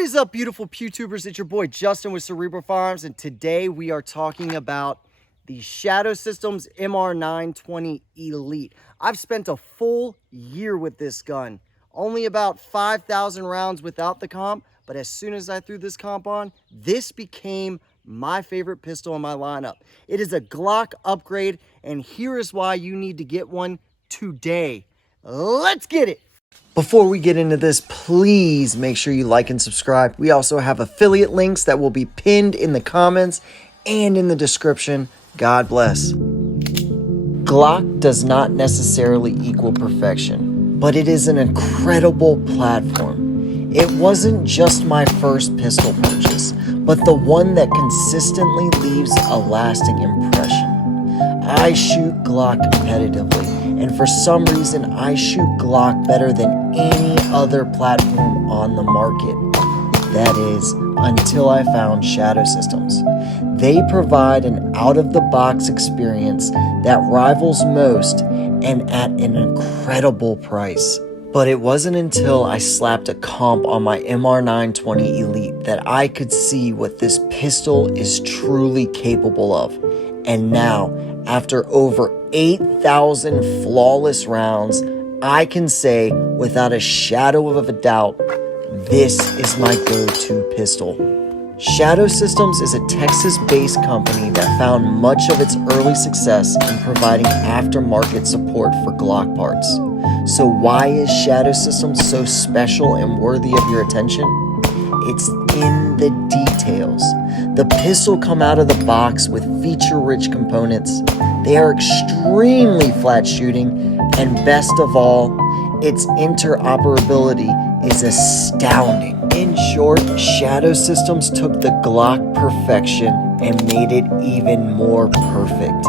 What is up, beautiful PewTubers? It's your boy Justin with Cerebral Firearms, and today we are talking about the Shadow Systems MR920 Elite. I've spent a full year with this gun, only about 5,000 rounds without the comp, but as soon as I threw this comp on, this became my favorite pistol in my lineup. It is a Glock upgrade, and here is why you need to get one today. Let's get it! Before we get into this, please make sure you like and subscribe. We also have affiliate links that will be pinned in the comments and in the description. God bless. Glock does not necessarily equal perfection, but it is an incredible platform. It wasn't just my first pistol purchase, but the one that consistently leaves a lasting impression. I shoot Glock competitively, and for some reason, I shoot Glock better than any other platform on the market. That is, until I found Shadow Systems. They provide an out-of-the-box experience that rivals most and at an incredible price. But it wasn't until I slapped a comp on my MR920 Elite that I could see what this pistol is truly capable of. And now, after over 8,000 flawless rounds, I can say without a shadow of a doubt, this is my go-to pistol. Shadow Systems is a Texas-based company that found much of its early success in providing aftermarket support for Glock parts. So why is Shadow Systems so special and worthy of your attention? It's in the details. The pistol come out of the box with feature-rich components. They are extremely flat shooting, and best of all, its interoperability is astounding. In short, Shadow Systems took the Glock perfection and made it even more perfect.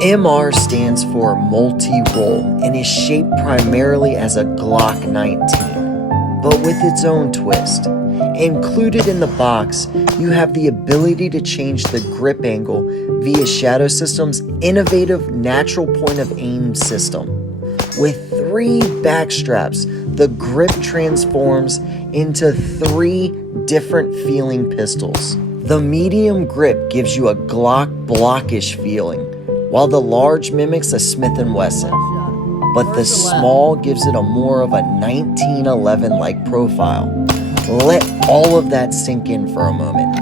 MR stands for multi-role and is shaped primarily as a Glock 19, but with its own twist. Included in the box, you have the ability to change the grip angle via Shadow Systems' innovative natural point of aim system. With 3 back straps, the grip transforms into 3 different feeling pistols. The medium grip gives you a Glock blockish feeling, while the large mimics a Smith & Wesson, but the small gives it a more of a 1911-like profile. Let all of that sink in for a moment.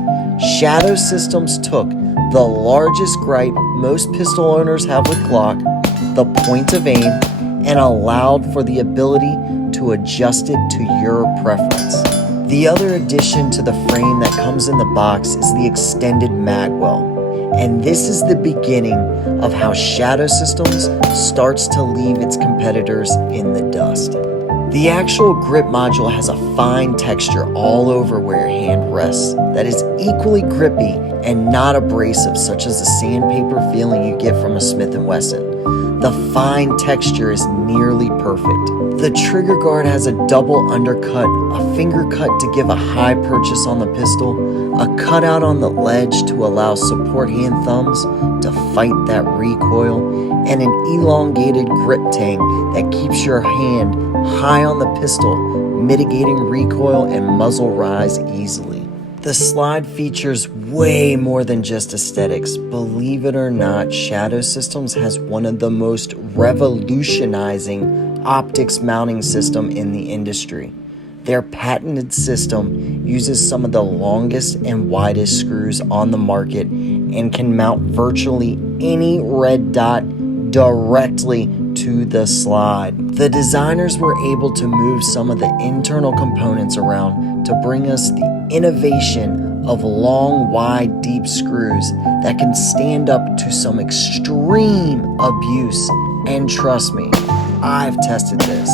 Shadow Systems took the largest gripe most pistol owners have with Glock, the point of aim, and allowed for the ability to adjust it to your preference. The other addition to the frame that comes in the box is the extended mag well. And this is the beginning of how Shadow Systems starts to leave its competitors in the dust. The actual grip module has a fine texture all over where your hand rests that is equally grippy and not abrasive, such as the sandpaper feeling you get from a Smith & Wesson. The fine texture is nearly perfect. The trigger guard has a double undercut, a finger cut to give a high purchase on the pistol, a cutout on the ledge to allow support hand thumbs to fight that recoil, and an elongated grip tang that keeps your hand high on the pistol, mitigating recoil and muzzle rise easily. The slide features way more than just aesthetics. Believe it or not, Shadow Systems has one of the most revolutionizing optics mounting system in the industry. Their patented system uses some of the longest and widest screws on the market and can mount virtually any red dot directly to the slide. The designers were able to move some of the internal components around to bring us the innovation of long, wide, deep screws that can stand up to some extreme abuse. And trust me, I've tested this.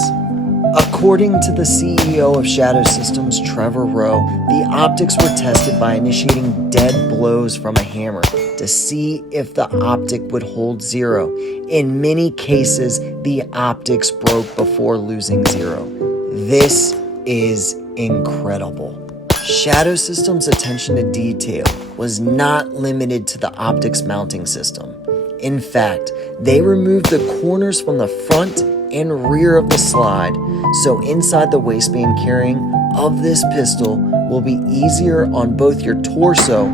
According to the CEO of Shadow Systems, Trevor Rowe, the optics were tested by initiating dead blows from a hammer to see if the optic would hold 0. In many cases, the optics broke before losing 0. This is incredible. Shadow Systems' attention to detail was not limited to the optics mounting system. In fact, they removed the corners from the front and rear of the slide, so inside the waistband carrying of this pistol will be easier on both your torso,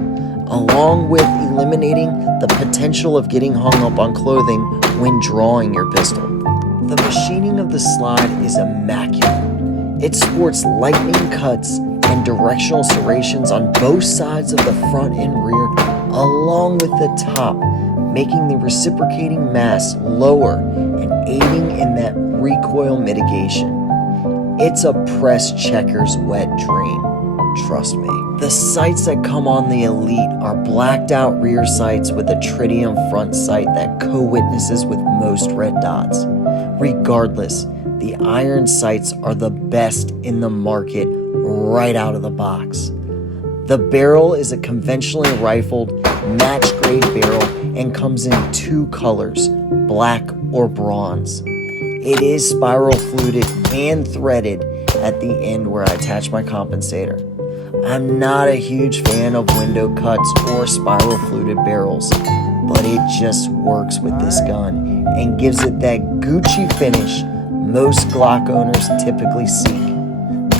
along with eliminating the potential of getting hung up on clothing when drawing your pistol. The machining of the slide is immaculate. It sports lightning cuts and directional serrations on both sides of the front and rear, along with the top, making the reciprocating mass lower and aiding in that recoil mitigation. It's a press checker's wet dream, trust me. The sights that come on the Elite are blacked out rear sights with a tritium front sight that co-witnesses with most red dots. Regardless, the iron sights are the best in the market right out of the box. The barrel is a conventionally rifled, match-grade barrel and comes in 2 colors, black or bronze. It is spiral fluted and threaded at the end where I attach my compensator. I'm not a huge fan of window cuts or spiral fluted barrels, but it just works with this gun and gives it that Gucci finish most Glock owners typically seek.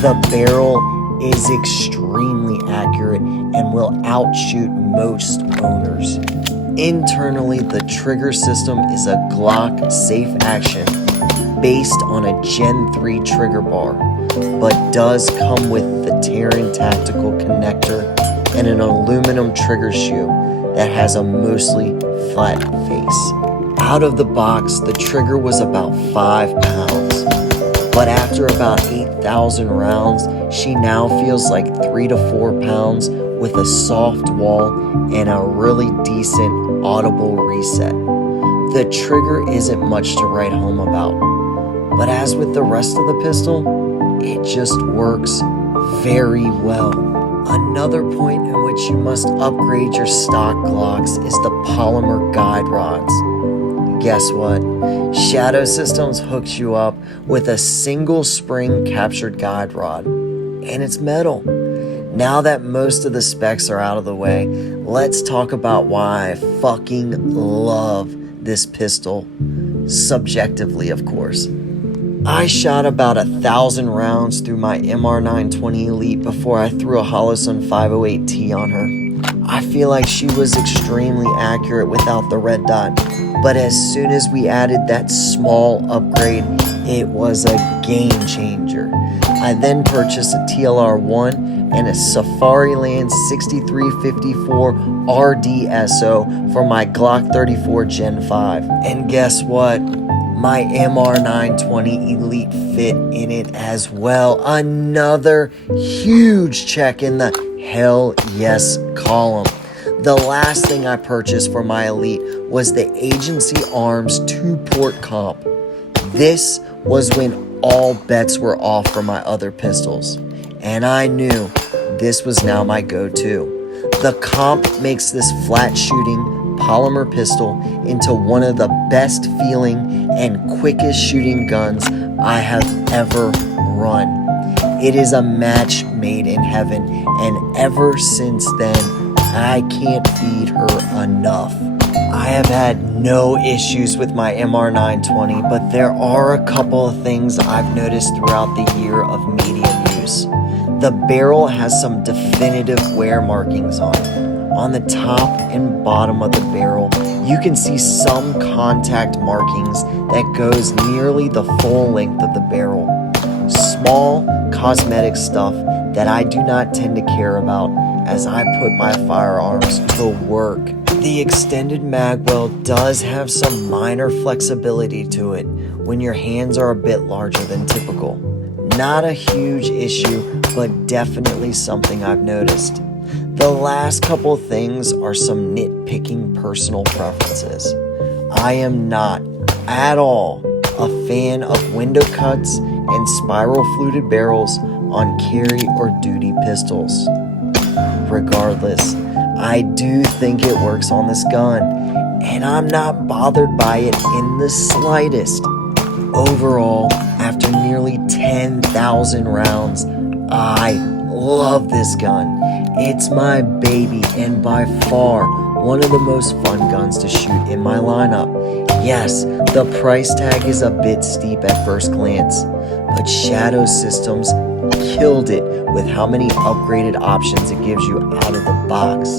The barrel is extremely accurate and will outshoot most owners. Internally, the trigger system is a Glock safe action based on a Gen 3 trigger bar, but does come with the Terran tactical connector and an aluminum trigger shoe that has a mostly flat face. Out of the box, the trigger was about 5 pounds, but after about 8,000 rounds, she now feels like 3 to 4 pounds with a soft wall and a really decent audible reset. The trigger isn't much to write home about, but as with the rest of the pistol, it just works very well. Another point in which you must upgrade your stock Glocks is the Polymer guide rods. Guess what? Shadow Systems hooks you up with a single spring captured guide rod, and it's metal. Now that most of the specs are out of the way, let's talk about why I fucking love this pistol. Subjectively, of course. I shot about 1,000 rounds through my MR920 Elite before I threw a Holosun 508T on her. I feel like she was extremely accurate without the red dot, but as soon as we added that small upgrade, it was a game changer. I then purchased a TLR-1 and a Safariland 6354 RDSO for my Glock 34 Gen 5. And guess what? My MR920 Elite fit in it as well. Another huge check in the hell yes column. The last thing I purchased for my Elite was the Agency Arms 2-port comp. This was when all bets were off for my other pistols, and I knew this was now my go-to. The comp makes this flat shooting Polymer pistol into one of the best feeling and quickest shooting guns I have ever run. It is a match made in heaven, and ever since then, I can't feed her enough. I have had no issues with my MR920, but there are a couple of things I've noticed throughout the year of medium use. The barrel has some definitive wear markings on it. On the top and bottom of the barrel, you can see some contact markings that goes nearly the full length of the barrel. Small cosmetic stuff that I do not tend to care about as I put my firearms to work. The extended magwell does have some minor flexibility to it when your hands are a bit larger than typical. Not a huge issue, but definitely something I've noticed. The last couple things are some nitpicking personal preferences. I am not at all a fan of window cuts and spiral fluted barrels on carry or duty pistols. Regardless, I do think it works on this gun, and I'm not bothered by it in the slightest. Overall, after nearly 10,000 rounds, I love this gun. It's my baby and by far one of the most fun guns to shoot in my lineup. Yes, the price tag is a bit steep at first glance, but Shadow Systems killed it with how many upgraded options it gives you out of the box.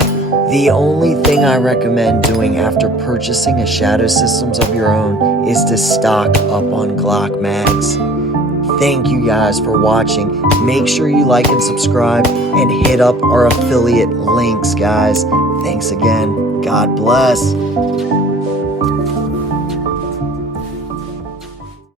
The only thing I recommend doing after purchasing a Shadow Systems of your own is to stock up on Glock mags. Thank you guys for watching. Make sure you like and subscribe and hit up our affiliate links, guys. Thanks again. God bless.